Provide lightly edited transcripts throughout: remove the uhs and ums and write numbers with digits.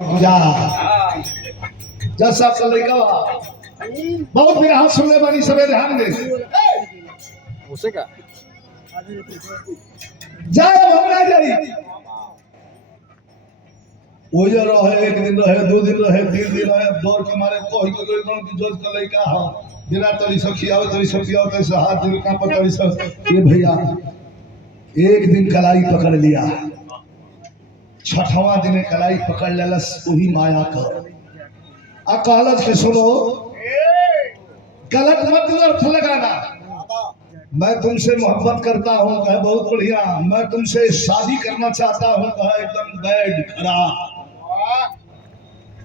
जा जैसा चल लड़का बहुत मेरा हाथ सुनने वाली सबे ध्यान दे उसे का जाए हमरा जाई वो जो रहे एक दिन रहे दो दिन रहे तीन दिन रहे दौड़ के मारे कोई कोई कोन की जोत का लड़का है बिना तोरी सखियाओ तो हाथ दिन का पतोरी सब ये भैया एक दिन कलाई पकड़ लिया छठवां दिन कलाई पकड़ लेलस वही माया का अकालज के सुनो गलत मत अर्थ लगाना मैं तुमसे मोहब्बत करता हूँ कहे बहुत बढ़िया मैं तुमसे शादी करना चाहता हूँ कहे एकदम बैड खराब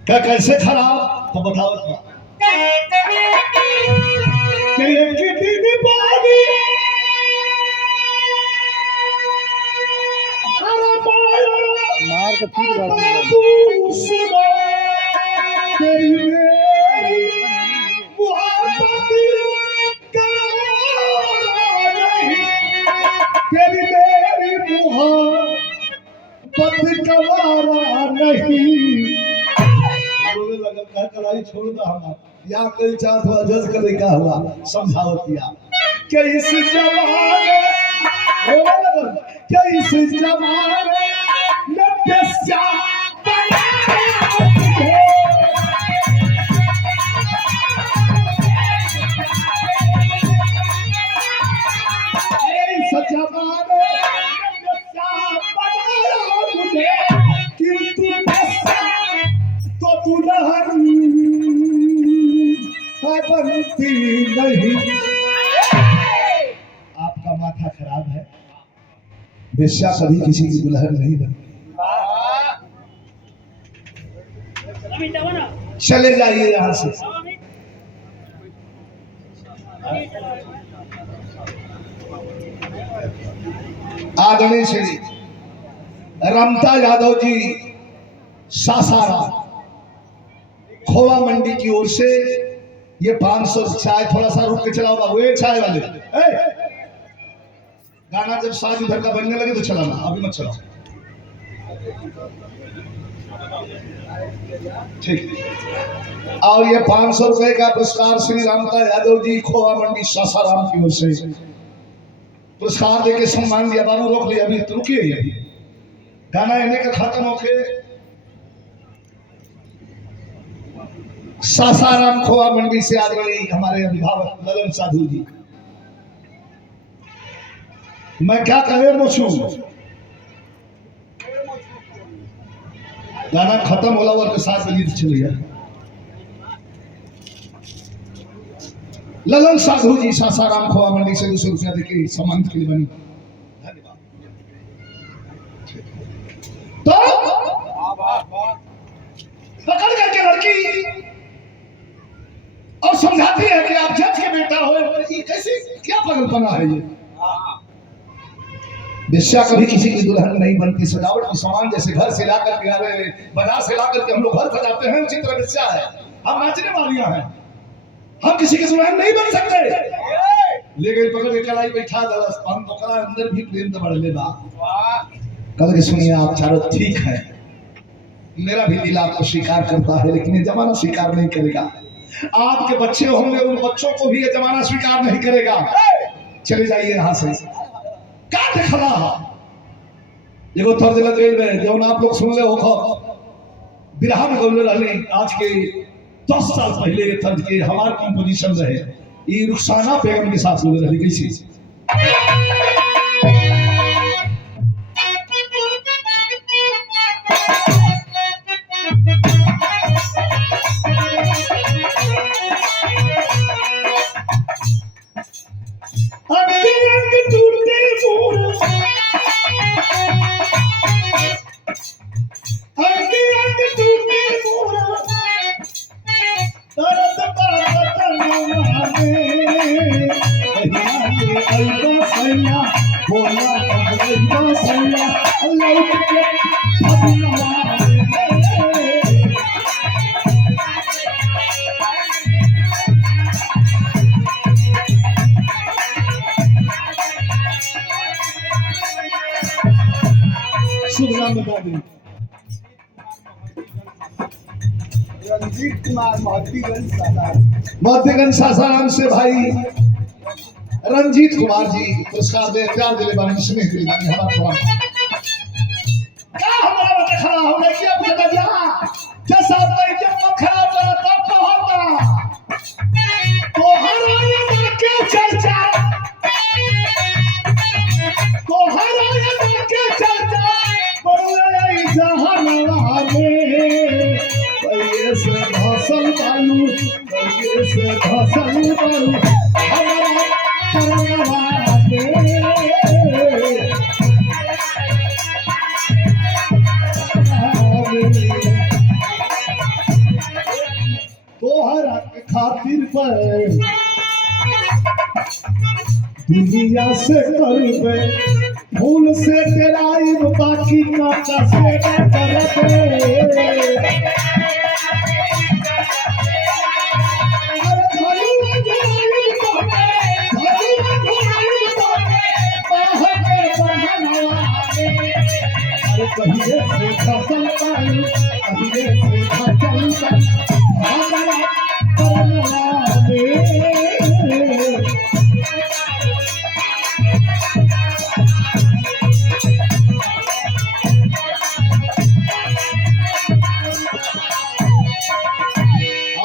क्या कैसे खराब तो बताओ मार के फिर कलाई छोड़ दो हमारा या कल चाह हुआ जज करे का हुआ समझाओ किया क्या इस जमाने क्या इस जमाने में बेस्या बनती नहीं आपका माथा खराब है बेश्या कभी किसी की दुल्हन नहीं बनती चले जाइए यहाँ से आदरणीय श्री रमता यादव जी सासाराम खोवा मंडी की ओर से ये 500 चाय थोड़ा सा रुक के चलाओ बाबू ये चाय वाले गाना जब साज उधर का बनने लगे तो चलाना अभी मत चलाओ ठीक और ये 500 रुपए का पुरस्कार श्री रामता यादव जी खोवा मंडी सासाराम की ओर से पुरस्कार देके सम्मान दिया बाबू रोक लिया अभी रुकिए अभी गाना इन्हें का खत्म होके सासाराम खोवा मंडी से आदरणीय हमारे अभिभावक ललन साधु जी मैं क्या कहे मोचू गाना खत्म होला और के साथ गीत चलिए ललन साधु जी सासाराम खोवा मंडी से 200 रुपया देके सम्मान के लिए बनी तो पकड़ करके लड़की और समझाती है कि आप जज के बेटा हो ये कैसे क्या पागलपना है ये बेश्या कभी किसी की दुल्हन नहीं बनती सजावट की सामान जैसे घर से लाकर के बाजार से लाकर के हम लोग घर सजाते हैं उसी तरह बेश्या है हम नाचने वालियां हैं हम किसी की दुल्हन नहीं बन सकते ले गई पकड़ के कलाई बैठा दलस हम तो करा अंदर भी प्रेम तो बढ़ लेना कल के सुनिए आप चारों ठीक है मेरा भी दिल आपको स्वीकार करता है लेकिन ये जमाना स्वीकार नहीं करेगा आपके बच्चे होंगे उन बच्चों को भी ये जमाना स्वीकार नहीं करेगा चले जाइए यहाँ से क्या दिखला एगो तर्ज लगे में जो आप लोग सुन ले हो बिरहा में गौले रहने आज के 10 साल पहले ये तर्ज के हमारे कंपोजिशन रहे ये रुखसाना बेगम के साथ बोले रही कैसी रंजीत कुमार मोतीगंज सासाराम। मोतीगंज सासाराम से भाई रंजीत कुमार जी पुरस्कार दे प्यार दिले बानी स्नेह दिले बानी हमारा थोड़ा क्या हमारा बच्चा खड़ा हो गया क्या पता जा जैसा आपका जब खराब करा तब तो होता तो हर आने के चर्चा तो हर आने के चर्चा बड़े जहानवा में कैसे भाषण बालू कैसे भाषण बालू हमारा करवा तोहरा के खातिर पर दुनिया से करबे फूल से तेराई बाकी काटा से करबे कहिए से फसल पाई कहिए से फसल पाई हमारा करना में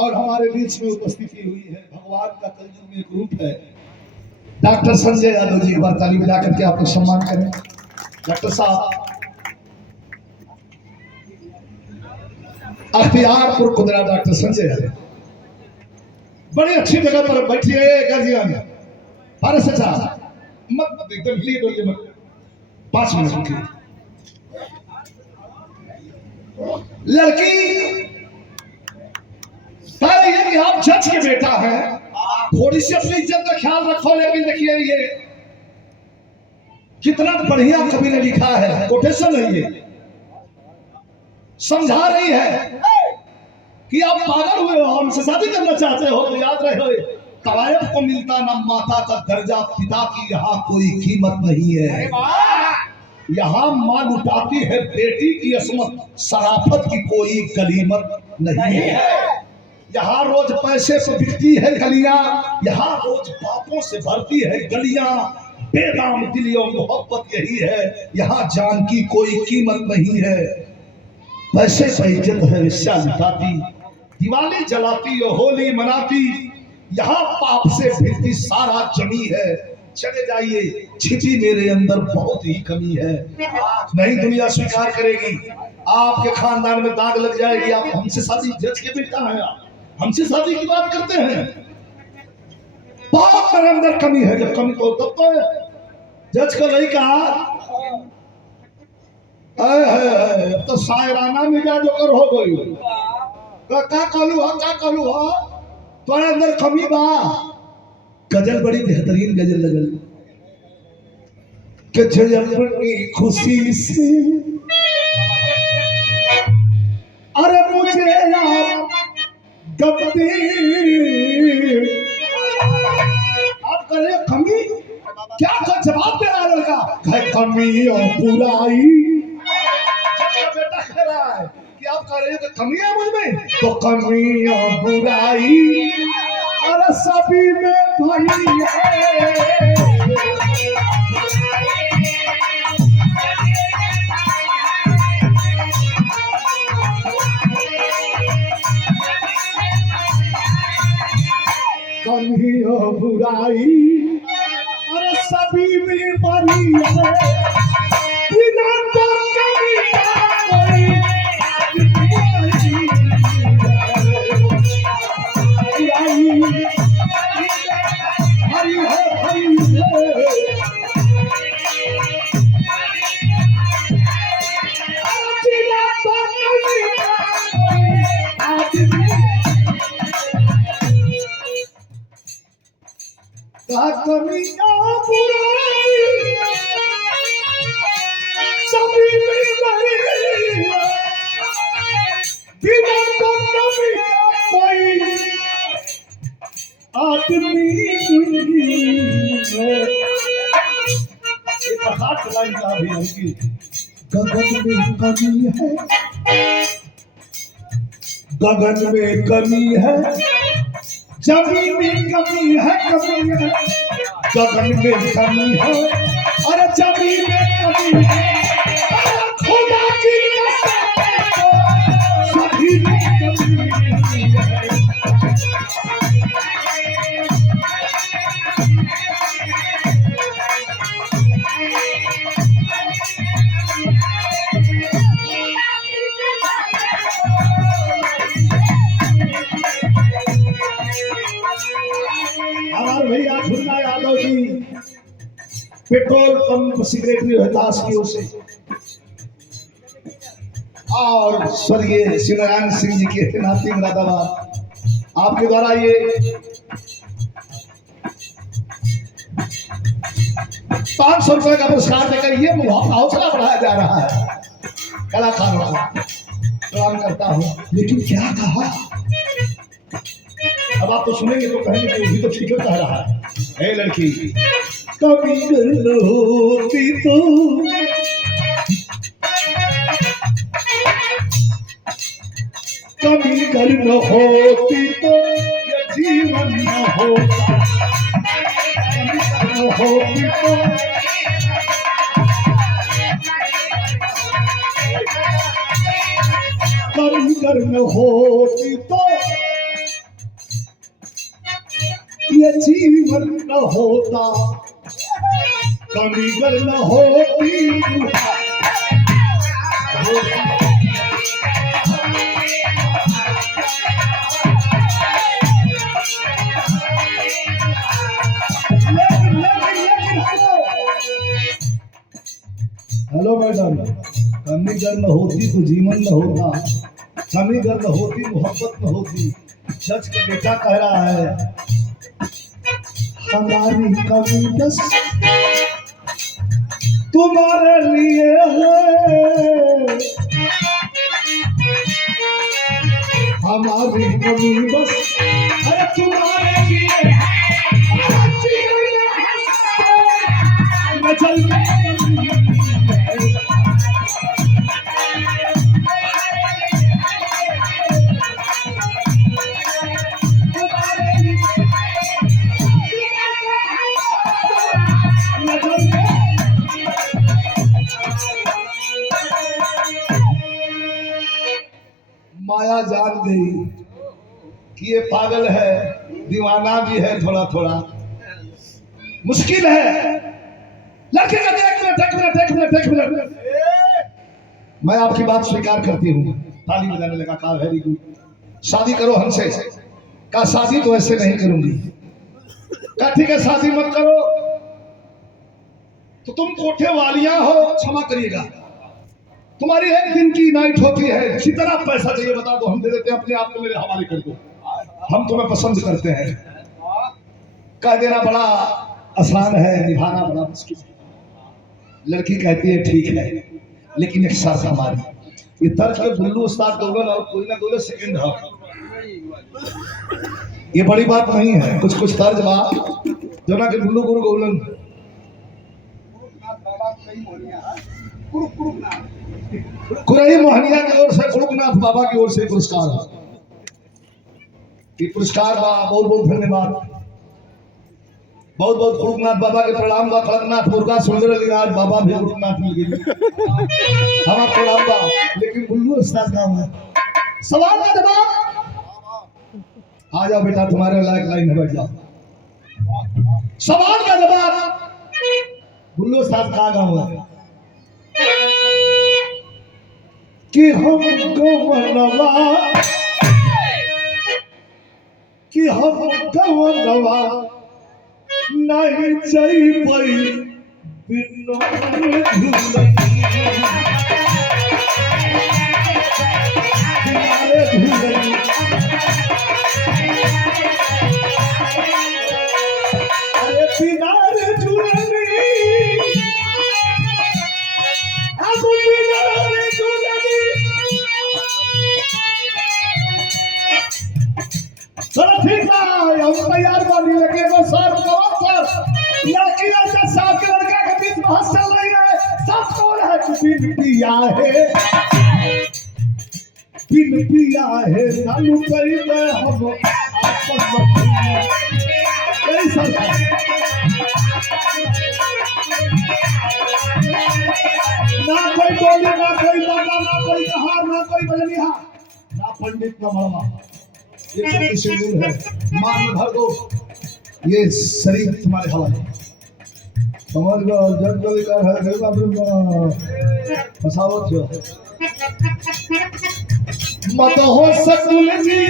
और हमारे बीच में उपस्थिति हुई है भगवान का कलयुग में एक रूप है डॉक्टर संजय यादव जी एक बार ताली बजा करके आप लोग सम्मान करें डॉक्टर साहब अख्तियारपुर खुदरा डॉक्टर संजय यादव बड़ी अच्छी जगह पर बैठिए गर्जियन फारस चाचा मत एकदम लीड होइए मत 5 मिनट रुकिए लड़की पहले ये कि आप जज के बेटा हैं थोड़ी सी अपनी इज्जत का ख्याल रखो लेकिन देखिए ये कितना बढ़िया कवि ने लिखा है कोटेशन है ये समझा रही है कि आप पागल हुए हो हमसे शादी करना चाहते हो तो याद रहे तवायफ को मिलता ना माता का दर्जा पिता की यहाँ कोई कीमत नहीं है यहाँ मां लुटाती है बेटी की असमत शराफत की कोई गनीमत नहीं है यहाँ रोज पैसे से बिकती है गलियां यहाँ रोज बापों से भरती है गलियां बेदाम दिली और मोहब्बत यही है यहाँ जान की कोई कीमत नहीं है पैसे से इज्जत है रिश्ता लुटाती दिवाली जलाती और होली मनाती यहाँ पाप से फिरती सारा जमी है चले जाइए छिपी मेरे अंदर बहुत ही कमी है नहीं दुनिया स्वीकार करेगी आपके खानदान में दाग लग जाएगी आप हमसे शादी जज के बेटा है हमसे शादी की बात करते हैं बहुत मेरे अंदर कमी है जब कमी को तब तो जज को नहीं कहा तो शायराना मिजाज होकर हो गई का कहलू हो तुम्हारे अंदर कमी बा गजल बड़ी बेहतरीन गजल लगल कि जजनी खुशी से अरे मुझे यार गपती आप करे कमी क्या का जवाब दे रहा लड़का कमी और बुराई बेटा कह रहा है कि आप कह रहे हो कि कमी है मुझ में तो कमी और बुराई और सभी में भरी है कमी और बुराई और सभी में भरी है बिना तो कमी गगन में कमी है गगन में कमी है, जमीन में कमी है, कमी है, गगन में कमी है, अरे जमीन में कमी है, अरे खुदा की कसम सभी में कमी है। हमारे भैया झुन्ना Yadav ji petrol pump secretary Rohtas की ओर से और स्वर्गीय शिवनारायण सिंह जी के नाती मुरादाबाद आपके द्वारा ये 500 रुपए का पुरस्कार देकर ये हौसला बढ़ाया जा रहा है कलाकारों का। प्रणाम करता हूँ। लेकिन क्या कहा, अब आप तो सुनेंगे तो कहेंगे कि वही तो ठीक कह रहा है। लड़की कभी न होती तो कभी कर न होती तो ये जीवन न होता, कभी कर न होती तो कभी कर न होती तो ये जीवन न होता, कभी कर न होती हेलो मैडम, कमी कर न होती तो जीवन न होता, कमी कर न होती मोहब्बत न होती। सच का बेटा कह रहा है हमारी कमी बस तुम्हारे लिए है, हमारी कमी बस अरे तुम्हारे लिए है। माया जान गई कि ये पागल है, दीवाना भी है थोड़ा थोड़ा, मुश्किल है। लड़के का एक मिनट मैं आपकी बात स्वीकार करती हूँ। ताली बजाने लगा, कहा वेरी गुड, शादी करो हमसे। कहा शादी तो ऐसे नहीं करूंगी। कहा ठीक है शादी मत करो तो तुम कोठे वालियां हो, क्षमा करिएगा, तुम्हारी एक दिन की नाइट होती है, जितना पैसा चाहिए बता दो हम दे देते हैं, अपने आप को मेरे हवाले कर दो, हम तुम्हें पसंद करते हैं। कह देना बड़ा आसान है, निभाना बड़ा मुश्किल है। लड़की कहती है ठीक है, लेकिन एक शर्त हमारी, ये तर्ज के बुल्लू उस्ताद गौलन और कोई ना कोई सेकंड है, ये बड़ी बात नहीं है। कुछ कुछ तर्ज बात जो ना कि बुल्लू गुरु गौलन कुरई मोहनिया की ओर से कुरुकनाथ बाबा की ओर से पुरस्कार है। ये पुरस्कार बा बहुत बहुत धन्यवाद, बहुत बहुत कुरुकनाथ बाबा के प्रणाम बा। खड़गनाथ मुर्गा सुंदर लिहाज बाबा भी कुरुकनाथ मिल गई, हमारा प्रणाम बा। लेकिन बुल्लू उस्ताद नाम है। सवाल का जवाब आ जाओ बेटा, तुम्हारे लायक लाइन में बैठ जाओ। सवाल का जवाब बुल्लू उस्ताद कहाँ गाँव है कि हमको मनवा, कि हमको मनवा नहीं चाहिए पई बिनो अरे पिनारे झूलनी, अब पिनारे झूलनी, चलो ठीक है हम तैयार बानी। लेकिन वो सर लड़की से साथ के लड़का के बीच बहस चल रही है, सब कौन है? बिटिया है बिन पिया है नानू कई में हम आपस में कैसा ना कोई बोली ना कोई बाबा ना कोई कहा ना कोई बजनिया ना पंडित ना मरमा ये सब सिंदूर है मान में भर दो ये शरीर तुम्हारे हवाले समझ लो जब कोई कर है गरीब आप फसावत हो मत हो सकुल जी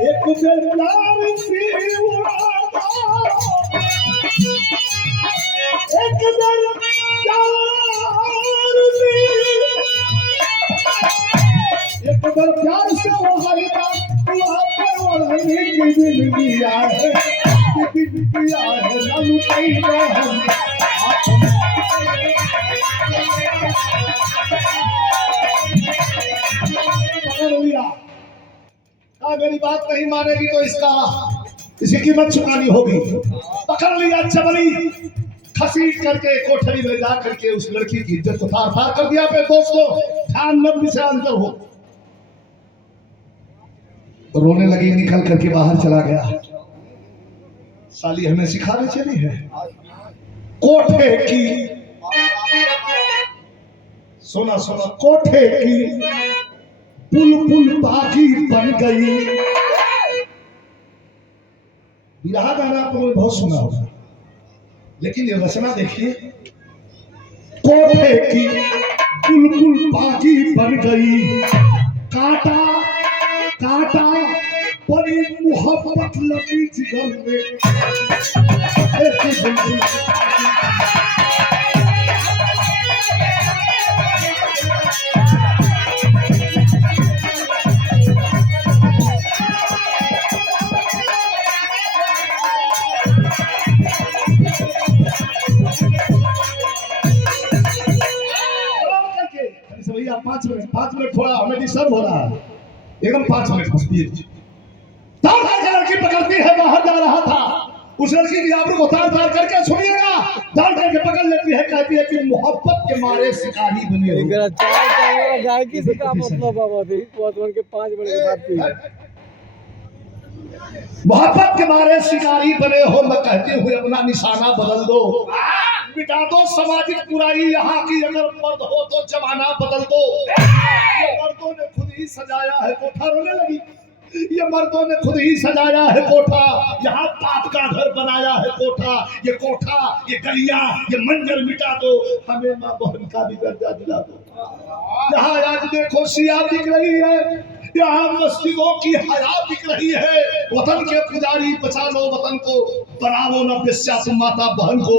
एक बेलार सी उड़ाता एक बेलार सी एक बेर प्यार से वो हरिता तू आपके वाले की दिल दिया है नानू कई में हम मेरी बात नहीं मानेगी तो इसकी कीमत चुकानी होगी। पकड़ लिया चबली खसीट करके कोठरी में जा करके उस लड़की की इज्जत को तार तार कर दिया। पे दोस्तों ध्यान नब्बे से अंतर हो रोने लगी निकल करके बाहर चला गया। साली हमें सिखाने चली है कोठे की सुना कोठे की पुल बागी बन गई। बिरहा गाना आपने बहुत सुना होगा लेकिन ये रचना देखिए कोठे की पुल बागी बन गई। काटा काटा बड़ी मोहब्बत लगी जिगर में। भैया 5 मिनट थोड़ा हमें डिस्टर्ब हो रहा है एकदम 5 मिनट बस प्लीज। लड़की पकड़ती है बाहर जा रहा था उस लड़की की आबरू को तार तार करके सुनिएगा तार करके पकड़ लेती है कहती है कि मोहब्बत के मारे शिकारी बने हो। गायकी से का मतलब बाबा थी बहुत के 5 मिनट के बाद की मोहब्बत के मारे शिकारी बने हो मैं कहते हुए अपना निशाना बदल दो मिटा दो सामाजिक बुराई यहाँ की। अगर मर्द हो तो जमाना बदल दो। ये मर्दों ने खुद ही सजाया है कोठा रोने लगी। ये मर्दों ने खुद ही सजाया है कोठा यहाँ पाप का घर बनाया है कोठा। ये कोठा ये गलियां ये मंजर मिटा दो हमें माँ बहन का भी दर्जा दिला दो। यहाँ आज देखो सिया बिक रही है यहाँ मस्जिदों की हया बिक रही है। वतन के पुजारी बचा लो वतन को बनाओ न बेस्या तुम माता बहन को।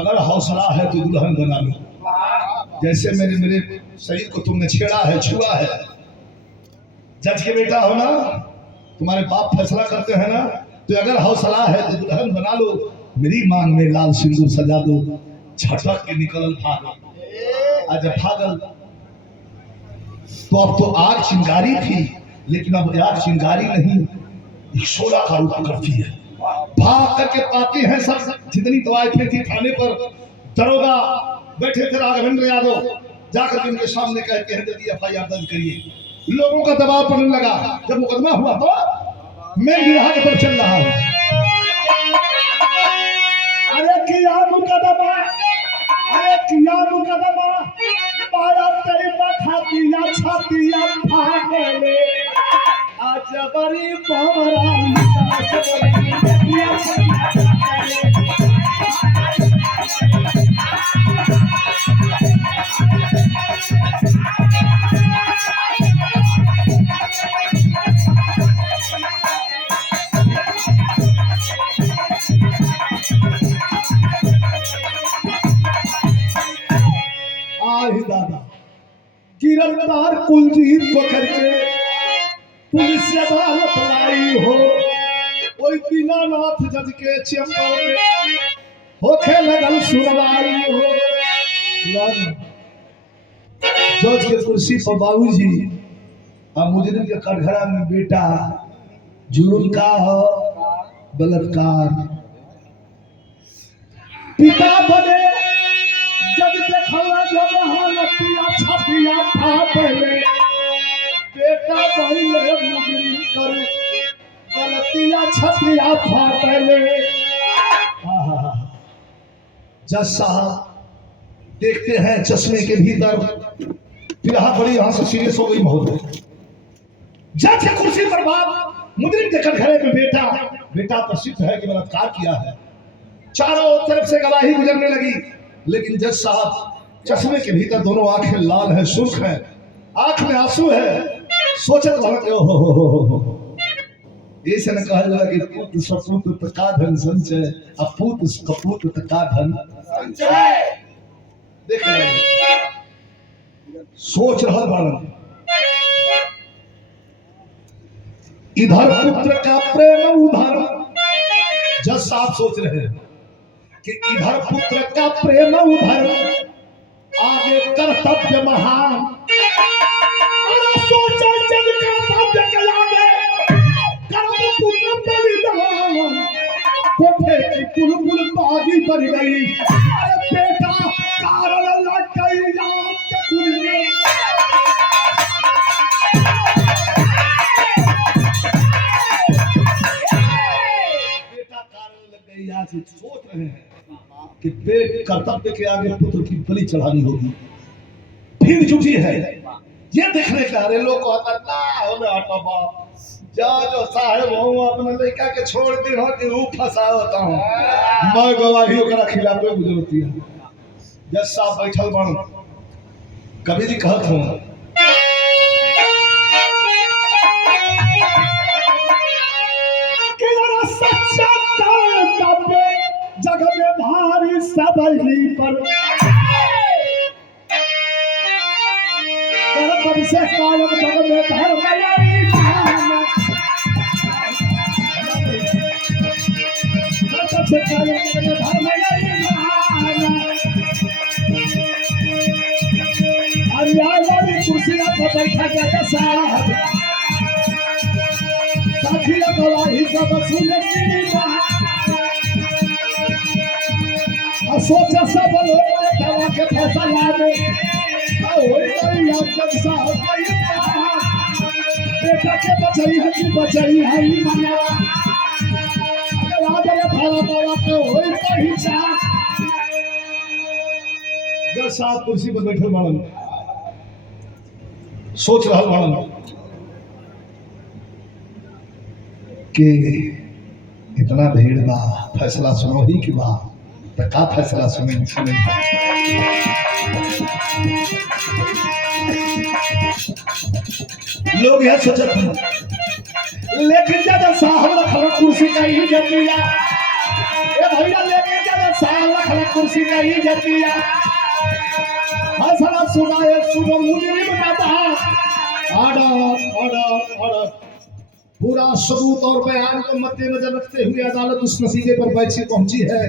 अगर हौसला है तो दुल्हन बना लो। जैसे मेरे शरीर को तुमने छेड़ा है छुआ है जज के बेटा हो ना तुम्हारे बाप फैसला करते हैं ना तो अगर हौसला है तो दुल्हन बना लो। मेरी मांग में लाल सिंदूर सजा दो झटक के निकल भागल। आज भागल तो अब तो आग चिंगारी थी लेकिन अब आग चिंगारी नहीं एक शोला का रूप करती है। भाग करके पाते हैं सब जितनी दवाएं थी थाने पर दरोगा बैठे थे राघवेंद्र यादव जाकर के उनके सामने कहते हैं जल्दी FIR दर्ज करिए। लोगों का दबाव पड़ने लगा। जब मुकदमा हुआ तो मैं बिरहा के तरफ चल रहा हूँ। अरे किया मुकदमा पाया तेरी खातिया छातिया फाड़े आज बड़ी दादा गिरफ्तार कुलजीत को करके पुलिस अदालत लाई हो। ओई दीनानाथ जज के चेंबर में होखे लगल सुनवाई हो। जज के कुर्सी पर बाबूजी और मुजरिम के कटघरा में बेटा, जुर्म का हो बलात्कार। पिता बने जब देखला जब हालतिया छपिया फाटले, बेटा बहिले मुजरिम करे गलतिया छपिया फाटले। जज साहब देखते हैं चश्मे के भीतर पिलहा बड़ी यहां से सीरियस हो गई महोदय। जज की कुर्सी पर बाप, मुजरिम के कटघरे में बेटा, बेटा प्रसिद्ध है कि बलात्कार किया है। चारों तरफ से गवाही गुजरने लगी, लेकिन जज साहब चश्मे के भीतर दोनों आंखें लाल है, सुर्ख है, आंख में आंसू है। सोचत रहते हो ऐसे न कहल जाला कि पुत सपूत तका धन संचय, अपूत कपूत तका धन संचय। देख रहे सोच रहा बालन, इधर पुत्र का प्रेम उधर। जज साहब सोच रहे हैं कि इधर पुत्र का प्रेम उधर, आगे कर्तव्य महान। सोचा जग कर्तव्य के आगे कर्म पुत्र बलिदान। कोठे की बुलबुल बागी बन गई, बेटा कारण लग गई रात के कुल में। बेटा कारण लग गई, आज सोच रहे हैं कि पेट कर्तव्य के आगे पुत्र की बलि चढ़ानी होगी। भीड़ जुटी है ये देखने का। अरे लोग जो साहेब हूँ अपने लड़का के छोड़ दी हो कि वो फंसा होता हूँ, मैं गवाही ओकरा खिलाफ गुजरती है। जज साहब बैठल बन, कभी जी कहत हूँ सच्चा कर्तव्य जग में भारी सबली पर, कर्तव्य से कायम जग में धर्म कुर्सियां पर बैठा गया साहब, साथिया गवाही सब सुनती सोचा सब लोग दवा के फैसला में बेटा के बचाई है कि बचाई है मनवा जज साहब कुर्सी पर बैठल बाड़न, सोच रहा बाड़न कि इतना भीड़ बा, फैसला सुनो ही कि बा तो का फैसला सुने। लोग यह सोचते हैं, लेकिन जब साहब रखा कुर्सी का ही जतिया, ये भैया लेकिन जब साहब रखा कुर्सी का ही जतिया, फैसला सुनाए सुनो मुजरिम का ऑर्डर। पूरा सबूत और बयान को मद्देनजर रखते हुए अदालत उस नतीजे पर पहुंची है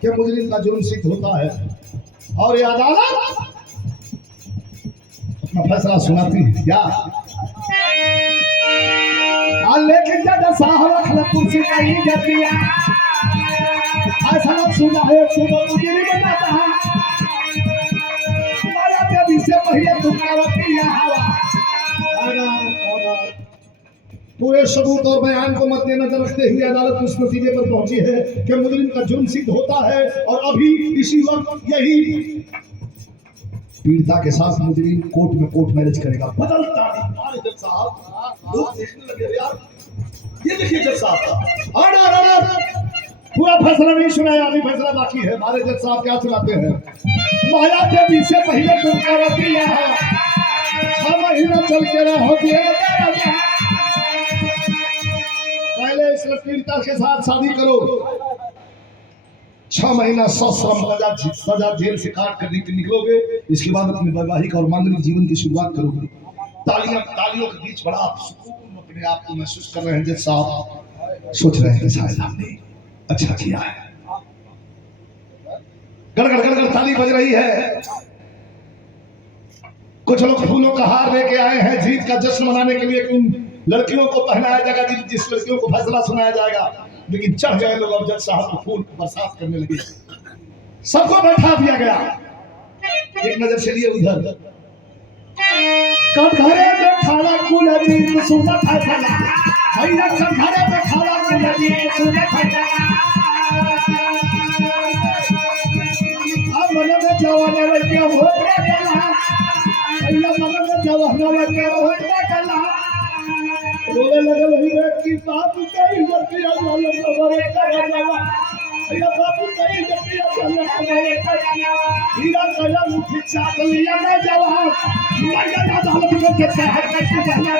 कि मुजरिम का जुर्म सिद्ध होता है, और ये अदालत अपना फैसला सुनाती है क्या। लेकिन जब साहब कुर्सी का ही जतिया, फैसला सुना है सुनो मुजरिम का से पहले पूरे सबूत और बयान को मद्देनजर रखते हुए अदालत उस नतीजे पर पहुंची है कि मुजरिम का जुर्म सिद्ध होता है, और अभी इसी वक्त यही पीड़िता के साथ मुजरिम कोर्ट मैरिज करेगा। बदलता जज साहब लोग देखने लगे यार, ये देखिए जज साहब का ऑर्डर। पूरा फैसला नहीं सुनाया, अभी फैसला बाकी है। हमारे जज साहब क्या सुनाते हैं, माया देवी से पहले तुम करती है, 6 महीना चल के रहो, पहले इस पीड़िता के साथ शादी करो, 6 महीना सश्रम सजा जेल से काट कर निकलोगे, इसके बाद अपने वैवाहिक और मांगलिक जीवन की शुरुआत करोगे। तालियों के बीच बड़ा सुकून अपने आप को महसूस कर रहे हैं जज साहब। सोच रहे हैं कि शायद हमने अच्छा किया है। गड़गड़ गड़गड़ ताली बज रही है। कुछ लोग फूलों का हार लेके आए हैं जीत का जश्न मनाने के लिए। उन लड़कियों को पहनाया जाएगा जिस लड़कियों को फैसला सुनाया जाएगा। लेकिन चढ़ गए लोग और जज साहब को फूल बरसात करने लगे। सबको बैठा दिया गया। एक नजर चलिए उधर। कटघरे में खाना कुल अजीब सुना फैसला, भैया कटघरे में खाना कुल अजीब सुना फैसला। अब मन में जवाना लड़कियां वोट डाला, भैया मन में जवाना लड़कियां वोट डाला। रोने लगल हीरे की बात कही लड़कियां वाले सवारे करवा, भैया बाबू कही लड़कियां वाले सवारे करवा। हीरा कला मुठी चाट लिया ना जवान, भैया ना दाल के शहर का सुबहना,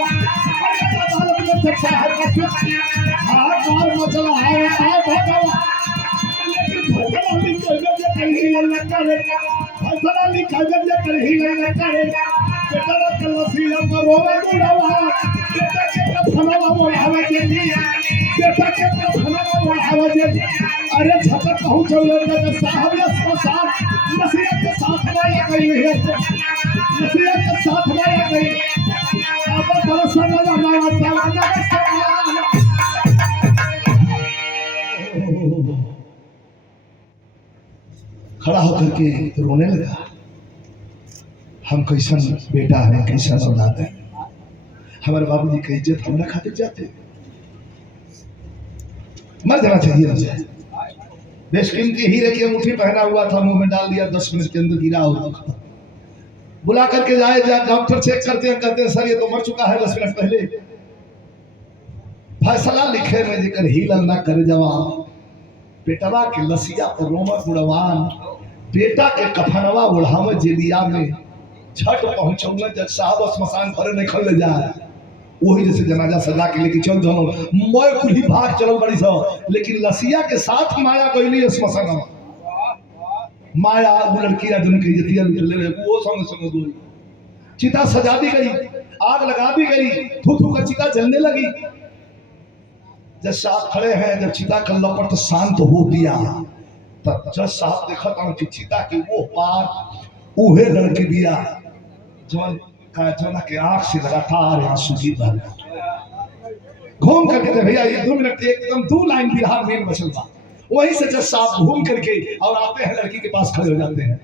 भैया ना दाल के शहर का सुबहना। हाथ मार मचला है आ भगवा, लेकिन भगवान ने कहीं न करे, भगवान ने कहीं न करे। बेटा कलसिया पर रोवे गुड़वा, बेटा के फलवा बढ़ावे के दिया, बेटा के फलवा बढ़ावे के दिया। अरे छतर कहूं चले तो साहब के साथ नसीहत के साथ माया गई है, नसीहत के साथ माया गई। अब भरोसा न लगाना साला खड़ा होकर के रोने लगा। हम कैसन बेटा है, कैसन औलाद है। हमारे बाबूजी की इज्जत हमारा खातिर जाते, मर जाना चाहिए मुझे। बेशकीमती हीरे की अंगूठी पहना हुआ था, मुंह में डाल दिया, 10 मिनट के अंदर गिरा हुआ। बुला करके जाए डॉक्टर चेक करते हैं, कहते हैं सर ये तो मर चुका है 10 मिनट पहले। फैसला लिखे में जिकर हीलल ना करे जवान, बेटवा के लसिया पर रोमर गुड़वान, बेटा के कफनवा उड़ावे जेलिया में। छठ पहुंचो न जज साहब स्मशान पर नहीं खल ले जाए, वही जैसे जनाजा सजा के लेके चल जाओ। मैं कुली भाग चल बड़ी सो, लेकिन लसिया के साथ माया गईली स्मशान। माया वो लड़कियां जिनकी इज्जतियां लूट ले वो संग संग दो चिता सजा दी गई, आग लगा दी गई, थू थू का चिता जलने लगी। जज साहब खड़े हैं, जब चिता का लपट शांत हो गया तब जज साहब देखा था कि चिता की वो पार उहे लड़की दिया जवन का जना के आंख से लगातार आंसू गिर रहा। घूम करके दे भैया ये 2 मिनट एकदम 2 लाइन बिहार में बचल बा। वहीं से जज साहब घूम करके और आते हैं, लड़की के पास खड़े हो जाते हैं,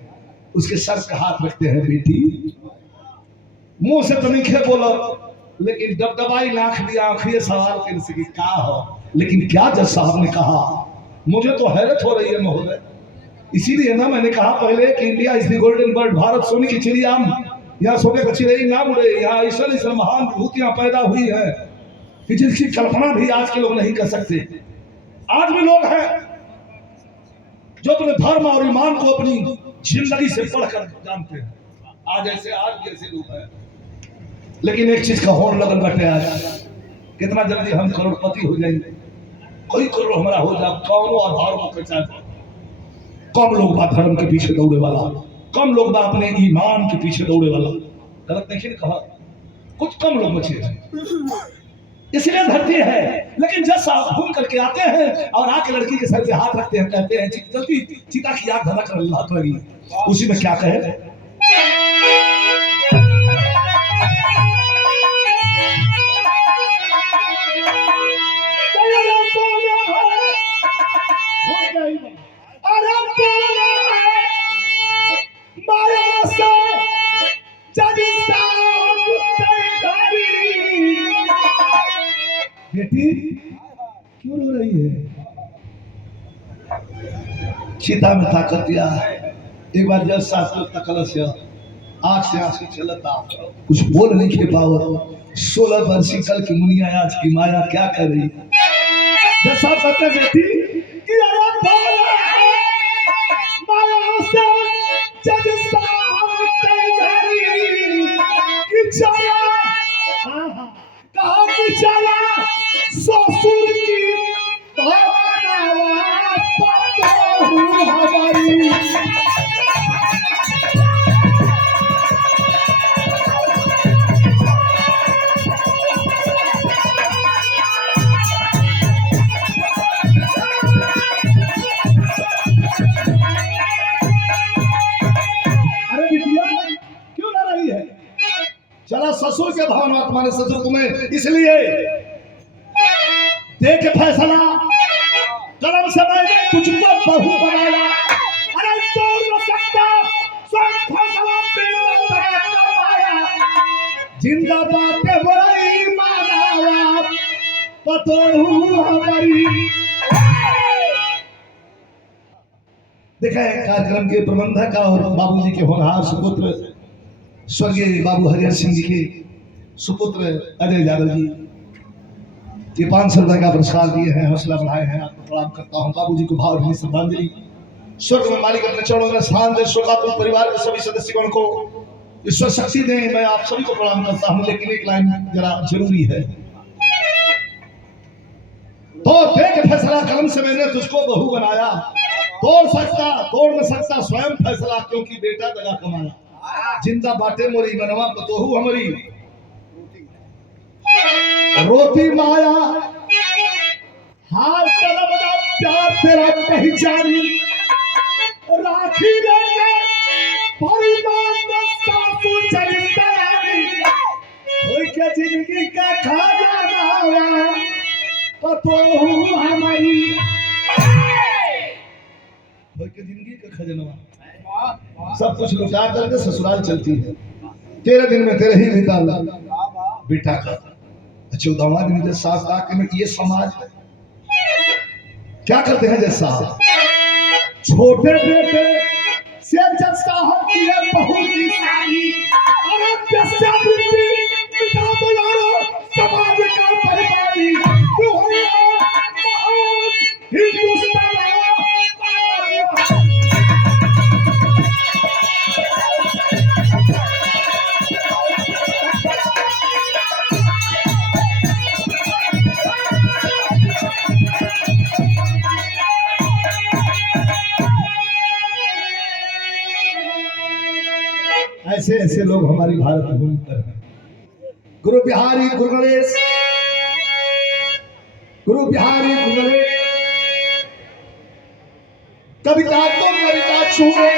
उसके सर पे हाथ रखते हैं। बेटी मुंह से तो नहीं बोला, लेकिन दबदबाई लाख दिया, आखिरी सवाल कर सके क्या हो। लेकिन क्या जज साहब ने कहा, मुझे तो हैरत हो रही है महोदय। इसीलिए ना मैंने कहा पहले कि India is the golden bird, Bharat सोने की चिड़िया। यहाँ सोने का चिड़िया ना उड़े, यहाँ ऐसा महान विभूतियां पैदा हुई है कि जिसकी कल्पना भी आज के लोग नहीं कर सकते। आज भी लोग हैं जो अपने धर्म और ईमान को अपनी जिंदगी से पढ़कर जानते हैं। आज भी ऐसे लोग हैं, लेकिन एक चीज का होड़ लगल बटे आज, कितना जल्दी हम करोड़पति हो जाएंगे, कोई करोड़ हमारा हो जाए, कौनो आधार को पहचान। कम लोग बा धर्म के पीछे दौड़े वाला, कम लोग बा अपने ईमान के पीछे दौड़े वाला। गलत नहीं कहा, कुछ कम लोग बचे हैं, इसलिए धरती है। लेकिन जब साहब घूम करके आते हैं और आके लड़की के सर पे हाथ रखते हैं, कहते हैं जल्दी चिता की आग धधक रही। उसी में क्या कहे, बेटी क्यों रो रही है। चिता में ताकत दिया। एक बार जज साहब तकल से आंख से आंसू चलता, कुछ बोल नहीं के पावत। 16 वर्षीय कल की मुनिया आज की माया क्या कर रही है। जज साहब कहते बेटी कि अरे माया से जज साहब कि चला कहा कि चला ससुर की भावनावा पतो हमारी। ससुर के भावना तुम्हारे ससुर तुम्हें, इसलिए देख फैसला कलम से मैंने तुझको बहू बनाया। अरे तोड़ न सकता स्वयं फैसला पाया, जिंदा बातें बड़ी माना पतो हमारी। देखा है कार्यक्रम के प्रबंधक और बाबूजी के होनहार सुपुत्र स्वर्गीय बाबू हरिहर सिंह जी के सुपुत्र अजय यादव जी ये 500 रुपए का पुरस्कार दिए हैं, हौसला बढ़ाए हैं। आपको प्रणाम करता हूँ। बाबूजी को भावभीनी श्रद्धांजलि। स्वर्ग में मालिक अपने चरणों में स्थान दे। शोकाकुल परिवार के सभी सदस्यों को ईश्वर शक्ति दे। मैं आप सभी को प्रणाम करता हूँ, लेकिन एक लाइन जरा जरूरी है। तो देख फैसला कलम से मैंने तुझको बहू बनाया। तोड़ न सकता स्वयं फैसला, क्योंकि बेटा दगा कमाया। जिंदा बाटे मोरी बनवा बतोहू हमारी, रोती माया हाथ सनम का प्यार तेरा पहचानी। राखी देके परिवार में सासू चरिता होई के जिंदगी का खजाना बतोहू हमारी। जिंदगी का खजाना सब कुछ लुटा करके ससुराल चलती है। 13 दिन में तेरे ही बीता बेटा का 14वां दिन जब सास आके में ये समाज क्या करते हैं? जैसा छोटे बेटे से जैसा होती है बहू की साली, अरे जैसा बिल्ली पिता बुलाओ समाज का बर्बादी। तू हो हिंदुस्तान ऐसे ऐसे लोग हमारी भारत भूमि पर हैं। गुरु बिहारी गुरु गणेश, गुरु बिहारी गुरु गणेश। कविता तो कविता छूए